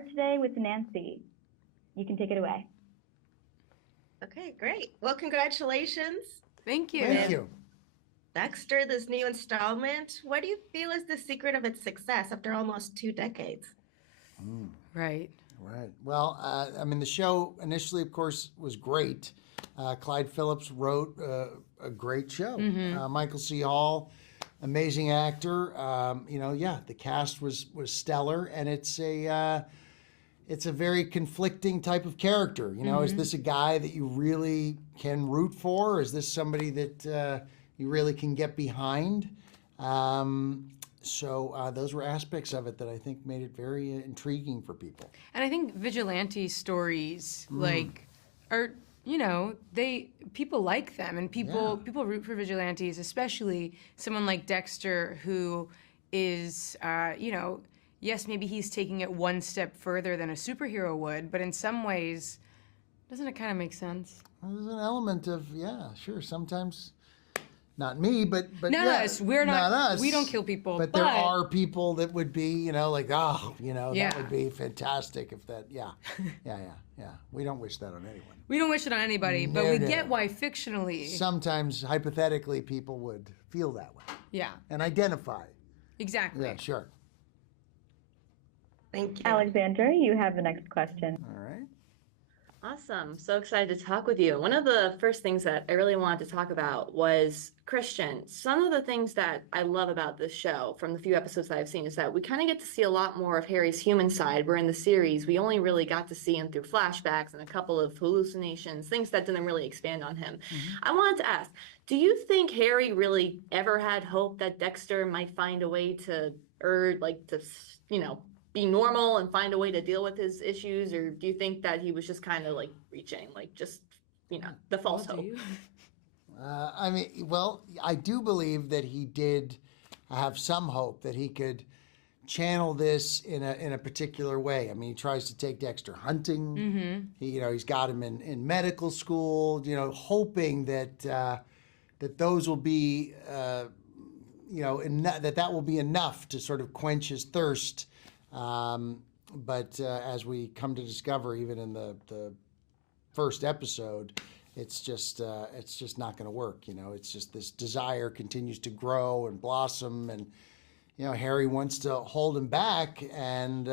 start today with Nancy. You can take it away. Okay, great. Well, congratulations. Thank you. Thank you. Dexter, this new installment. What do you feel is the secret of its success after almost 2 decades? Right. Right. Well, I mean, the show initially, of course, was great. Clyde Phillips wrote a great show. Michael C. Hall, amazing actor. The cast was stellar, and it's a very conflicting type of character. Is this a guy that you really can root for? Or is this somebody that you really can get behind? So those were aspects of it that I think made it very intriguing for people. And I think vigilante stories are people like them, and people root for vigilantes, especially someone like Dexter, who is yes, maybe he's taking it one step further than a superhero would, but in some ways, doesn't it kind of make sense? There's an element of sure. Sometimes. Not me, but not us. We're not us. We don't kill people. But there are people that would be, that would be fantastic if that. Yeah. We don't wish that on anyone. We don't wish it on anybody, but we get why fictionally. Sometimes, hypothetically, people would feel that way. Yeah. And identify. Exactly. Yeah, sure. Thank you. Alexandra, you have the next question. All right. Awesome. So excited to talk with you. One of the first things that I really wanted to talk about was Christian. Some of the things that I love about this show from the few episodes that I've seen is that we kind of get to see a lot more of Harry's human side, where in the series we only really got to see him through flashbacks and a couple of hallucinations, things that didn't really expand on him. I wanted to ask, do you think Harry really ever had hope that Dexter might find a way to, be normal and find a way to deal with his issues, or do you think that he was just kind of reaching, the false hope? I do believe that he did have some hope that he could channel this in a particular way. I mean, he tries to take Dexter hunting. He's got him in medical school. Hoping that those will be that will be enough to sort of quench his thirst. But as we come to discover, even in the first episode, it's just not going to work. It's just this desire continues to grow and blossom, and Harry wants to hold him back, and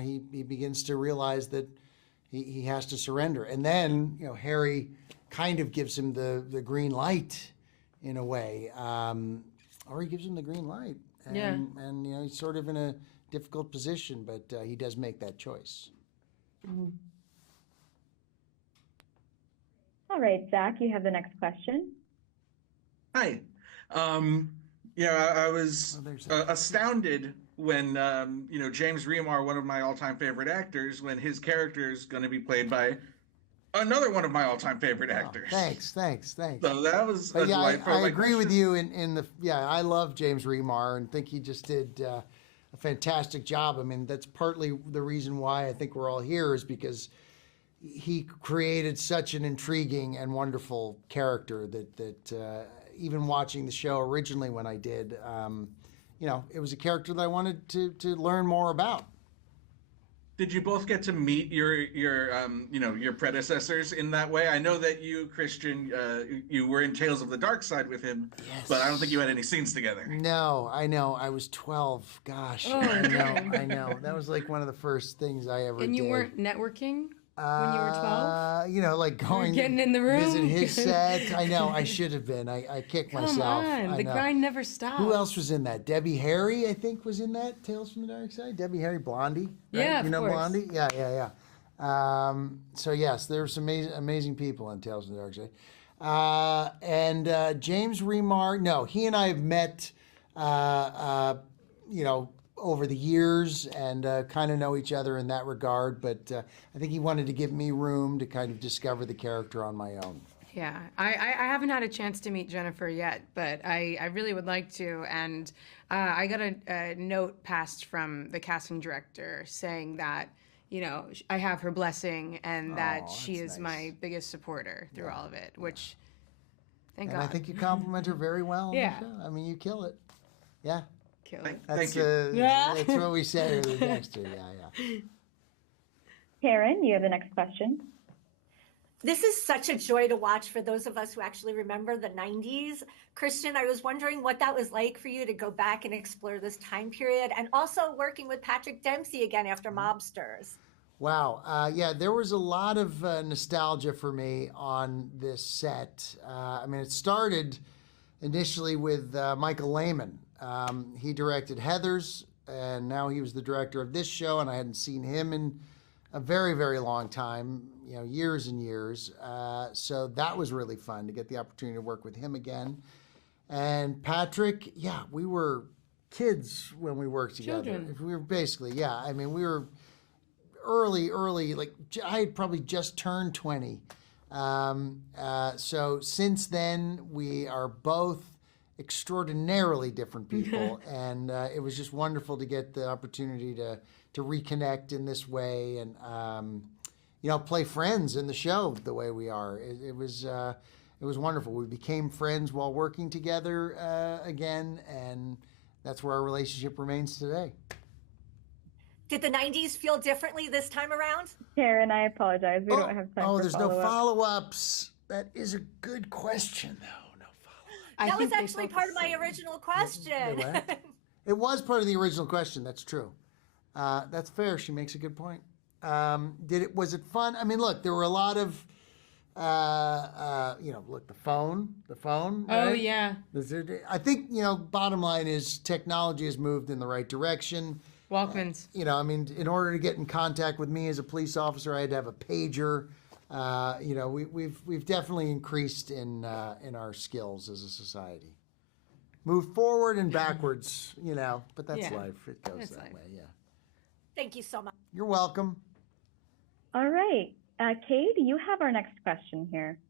he begins to realize that he has to surrender, and then Harry kind of gives him the green light in a way, or he gives him the green light, and he's sort of in a difficult position, but he does make that choice. All right, Zach, you have the next question. Hi. I was astounded when, James Remar, one of my all-time favorite actors, when his character is going to be played by another one of my all-time favorite actors. Thanks. So that was a delightful. I agree with you I love James Remar and think he just did a fantastic job. I mean, that's partly the reason why I think we're all here, is because he created such an intriguing and wonderful character that even watching the show originally when I did, it was a character that I wanted to learn more about. Did you both get to meet your predecessors in that way? I know that you, Christian, you were in Tales of the Dark Side with him, yes. But I don't think you had any scenes together. No, I know. I was 12. Gosh, I know. That was one of the first things I ever did. And you weren't networking when you were 12? Going getting in the room, visit his set. I know. I should have been. I kicked myself. Come on, the grind never stops. Who else was in that? Debbie Harry, I think, was in that Tales from the Dark Side. Debbie Harry, Blondie. Right? Yeah, of course. Blondie? Yeah. So yes, there were some amazing people in Tales from the Dark Side. And James Remar, no, he and I have met, over the years and kind of know each other in that regard. But I think he wanted to give me room to kind of discover the character on my own. Yeah, I haven't had a chance to meet Jennifer yet, but I really would like to. And I got a note passed from the casting director saying that, I have her blessing and that she is my biggest supporter through all of it, which, thank God. I think you compliment her very well. Yeah. I mean, you kill it. Yeah. Kill it. Thank you. That's what we say to Dexter. Yeah. Karen, you have the next question. This is such a joy to watch for those of us who actually remember the 90s. Christian, I was wondering what that was like for you to go back and explore this time period, and also working with Patrick Dempsey again after Mobsters. Wow. Yeah, there was a lot of nostalgia for me on this set. I mean, it started initially with Michael Lehman. He directed Heathers, and now he was the director of this show, and I hadn't seen him in a very, very long time, you know, years and years. So that was really fun to get the opportunity to work with him again. And Patrick, yeah, we were kids when we worked together. Children. We were basically, yeah. I mean, we were early, like I had probably just turned 20. So since then, we are both extraordinarily different people. And it was just wonderful to get the opportunity to reconnect in this way and, you know, play friends in the show the way we are. It was wonderful. We became friends while working together again, and that's where our relationship remains today. Did the 90s feel differently this time around? Karen, I apologize. We don't have time for there's follow-up. no follow-ups. That is a good question, though. No follow-up. That was actually part of my original question. It was part of the original question. That's true. That's fair. She makes a good point. Was it fun? I mean, look, there were a lot of, you know, look, the phone. Right? Oh, yeah. I think, you know, bottom line is technology has moved in the right direction. Walkmans. You know, I mean, in order to get in contact with me as a police officer, I had to have a pager. You know, we've definitely increased in our skills as a society. Moved forward and backwards, you know, but that's life. It goes that way, yeah. Thank you so much. You're welcome. All right. Cade, you have our next question here.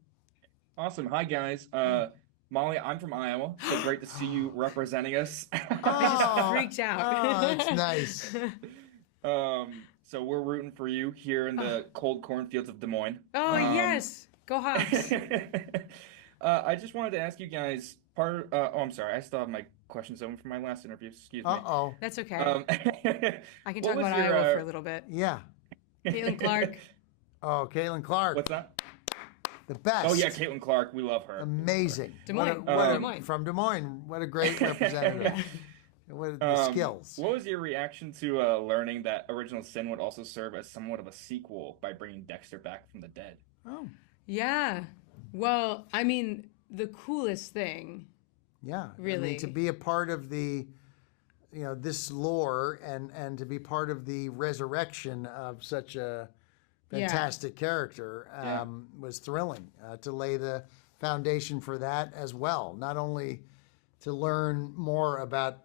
Awesome. Hi, guys. Molly, I'm from Iowa, so great to see you representing us. I freaked out. Oh, that's nice. So we're rooting for you here in the cold cornfields of Des Moines. Oh, yes. Go Hawks. I just wanted to ask you guys, I'm sorry. I still have my questions open from my last interview. Excuse me. Uh-oh. That's okay. I can what talk was about your, Iowa for a little bit. Yeah. Caitlin Clark. Oh, Caitlin Clark. What's that? The best. Oh, yeah, Caitlin Clark. We love her. Amazing. Des Moines. Des Moines. From Des Moines. What a great representative. What the skills. What was your reaction to learning that Original Sin would also serve as somewhat of a sequel by bringing Dexter back from the dead? Oh. Yeah. Well, I mean, the coolest thing. Yeah. Really. I mean, to be a part of the, you know, this lore and to be part of the resurrection of such a fantastic character was thrilling to lay the foundation for that as well. Not only to learn more about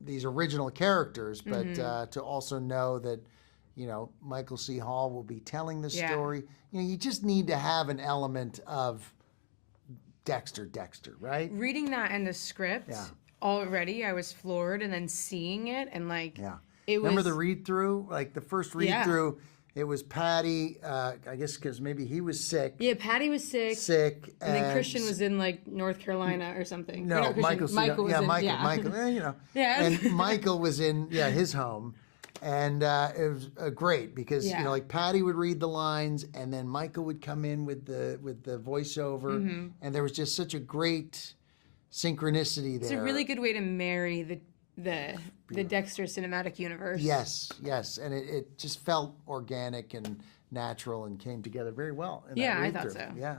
these original characters, but to also know that, you know, Michael C. Hall will be telling the story. You know, you just need to have an element of Dexter, right? Reading that in the script already, I was floored, and then seeing it and like it was. Remember the read through? Like the first read through, it was Patty. I guess because maybe he was sick. Yeah, Patty was sick. And then Christian was in like North Carolina or something. No, Michael was in. Michael. You know. Yeah. And Michael was in his home. And it was great because you know, like Patty would read the lines, and then Michael would come in with the voiceover, and there was just such a great synchronicity there. It's a really good way to marry the Dexter cinematic universe. Yes, and it just felt organic and natural and came together very well. I thought so. Yeah.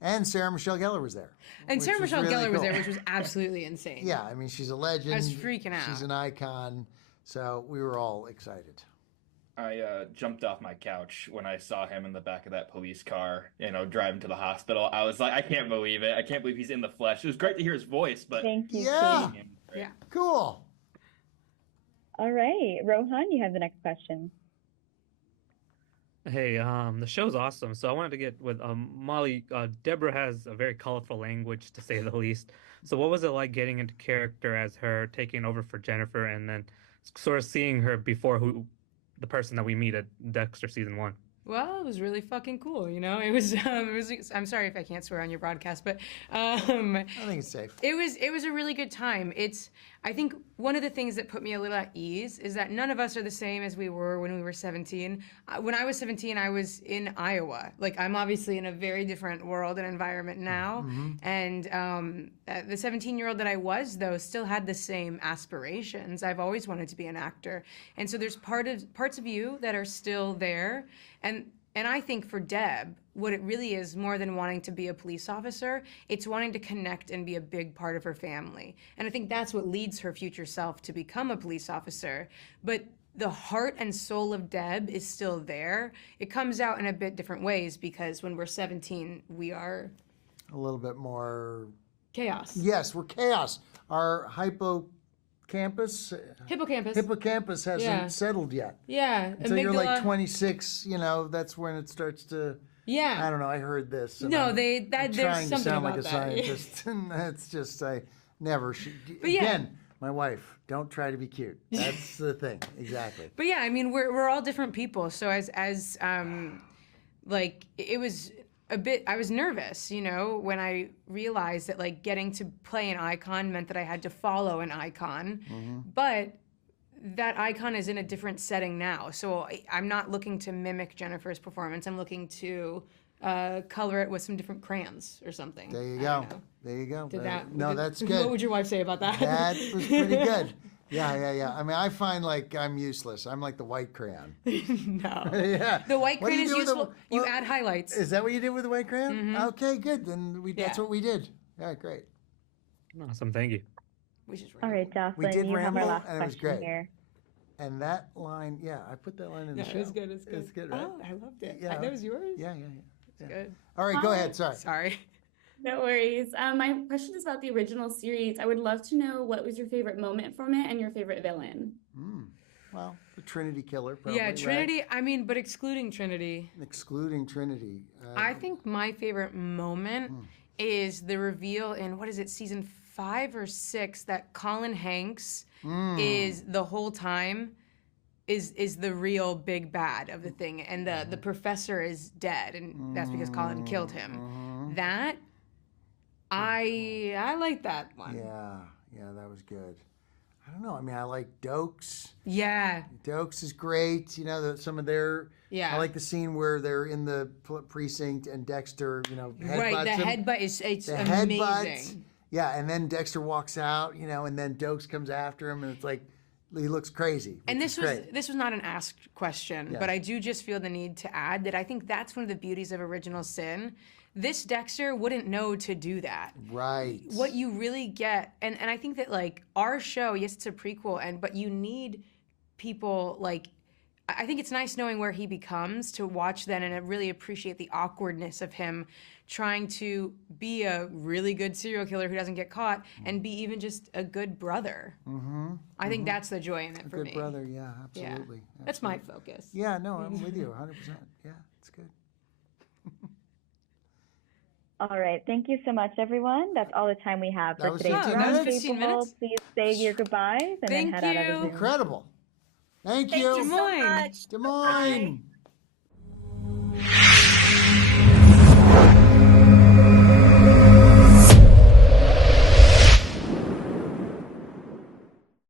And Sarah Michelle Gellar was there. And Sarah Michelle really Gellar was cool. there, which was absolutely insane. Yeah, I mean, she's a legend. I was freaking out. She's an icon. So we were all excited. I jumped off my couch when I saw him in the back of that police car, you know, driving to the hospital. I was like, I can't believe it. I can't believe he's in the flesh. It was great to hear his voice, but Thank you. Yeah. Yeah. Cool. All right. Rohan, you have the next question. Hey, the show's awesome. So I wanted to get with Molly. Debra has a very colorful language, to say the least. So what was it like getting into character as her, taking over for Jennifer, and then sort of seeing her before the person that we meet at Dexter season 1? Well, it was really fucking cool, you know. It was. I'm sorry if I can't swear on your broadcast, but I think it's safe. It was a really good time. I think one of the things that put me a little at ease is that none of us are the same as we were when we were 17. When I was 17, I was in Iowa. Like, I'm obviously in a very different world and environment now. And the 17-year-old that I was, though, still had the same aspirations. I've always wanted to be an actor. And so there's parts of you that are still there. And I think for Deb, what it really is, more than wanting to be a police officer, it's wanting to connect and be a big part of her family. And I think that's what leads her future self to become a police officer. But the heart and soul of Deb is still there. It comes out in a bit different ways because when we're 17, we are A little bit more chaos. Yes, we're chaos. Our hippocampus hasn't settled yet. Yeah. Until you're like 26, that's when it starts to. Yeah. I don't know. I heard this. No, I'm there's trying something to sound about like a that. scientist, and that's just I never should. But yeah. Again, my wife. Don't try to be cute. That's the thing. Exactly. But yeah, I mean, we're all different people. So it was a bit. I was nervous, when I realized that like getting to play an icon meant that I had to follow an icon, but that icon is in a different setting now. So I'm not looking to mimic Jennifer's performance. I'm looking to color it with some different crayons or something. There you go. There you go. That's good. What would your wife say about that? That was pretty good. Yeah. I mean, I find like I'm useless. I'm like the white crayon. No. Yeah. The white What do crayon you is do with useful. You add highlights. Is that what you did with the white crayon? Okay, good. Then that's what we did. Yeah, great. Awesome, thank you. All right, We Jocelyn, did you have our ramble, last and it was question great. here. And that line, I put that line in the show. It's good. It's good. It's good, right? Oh, I loved it. Yeah. That was yours? Yeah. Good. All right, go ahead. Sorry. Sorry. No worries. My question is about the original series. I would love to know what was your favorite moment from it and your favorite villain. Well, the Trinity Killer, probably. Yeah, Trinity. Right? I mean, but excluding Trinity. Excluding Trinity. I think my favorite moment is the reveal in, what is it, season 5 or 6, that Colin Hanks is the whole time is the real big bad of the thing, and the professor is dead, and that's because Colin killed him. That I like that one. Yeah, that was good. I don't know. I mean, I like Dokes. Yeah. Dokes is great. Some of their. Yeah. I like the scene where they're in the precinct and Dexter, headbutts Right. The him. headbutt is The amazing. headbutts. Yeah, and then Dexter walks out, and then Dokes comes after him, and it's like he looks crazy. And this was not an asked question, but I do just feel the need to add that I think that's one of the beauties of Original Sin. This Dexter wouldn't know to do that. Right. What you really get, and I think that like our show, yes, it's a prequel, but you need people like, I think it's nice knowing where he becomes to watch then and really appreciate the awkwardness of him trying to be a really good serial killer who doesn't get caught and be even just a good brother. I think that's the joy in it for me. Good brother, yeah, absolutely. Yeah. That's my focus. Yeah, no, I'm with you 100%. Yeah, it's good. All right. Thank you so much, everyone. That's all the time we have for today's that was 15 minutes. Please say your goodbyes and then head out of the Zoom. Incredible. Thank you. Thank you so much. Des Moines.